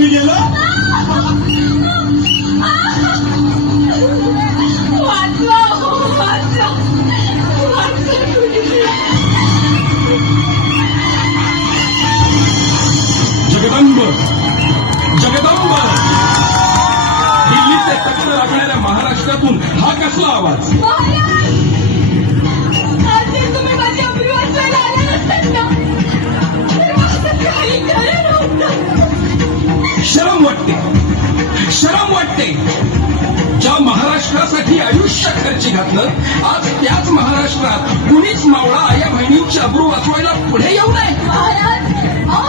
मी गेलो. वाचवा, वाचवा, वाचवा तुम्ही. जगदंब जगदंब, दिल्लीचे तख्त लागणाऱ्या महाराष्ट्रातून हा कसला आवाज? आज जर तुम्ही माझी अब्रू वाचवायला आले नसतात ना, तर माझं काही खरं नव्हतं. शरम वाटते, शरम वाटते. ज्या महाराष्ट्रासाठी आयुष्य खर्ची घातलं, आज त्याच महाराष्ट्रात कुणीच मावळा आया बहिणींची अब्रू वाचवायला पुढे येऊ नये. महाराज,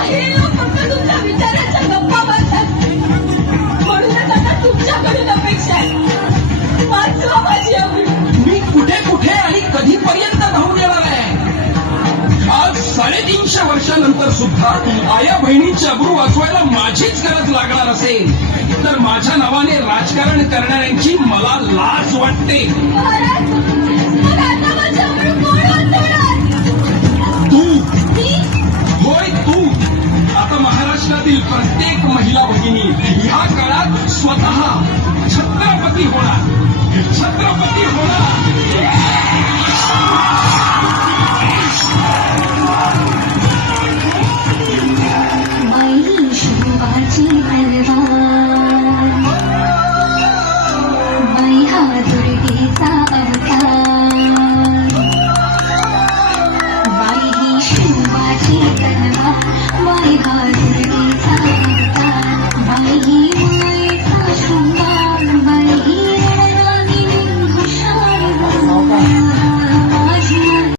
हे लोक फक्त तुमच्या विचारांच्या गप्पा मारतात, म्हणूनच आता तुमच्याकडून अपेक्षा आहे. वाचवा माझी अब्रू. मी कुठे कुठे आणि कधीपर्यंत धावून येणार आहे? आज 350 वर्षानंतर सुद्धा आया बहिणींची अब्रू वाचवायला माझीच गरज लागणार असेल, तर माझ्या नावाने राजकारण करणाऱ्यांची मला लाज वाटते. महाराज, मग आता माझी अब्रू कोण वाचवणार? तू, मी? होय तू. आता महाराष्ट्रातील प्रत्येक महिला भगिनी ह्या काळात स्वतः छत्रपती होणार, छत्रपती होणार. बाई शोभाची परवा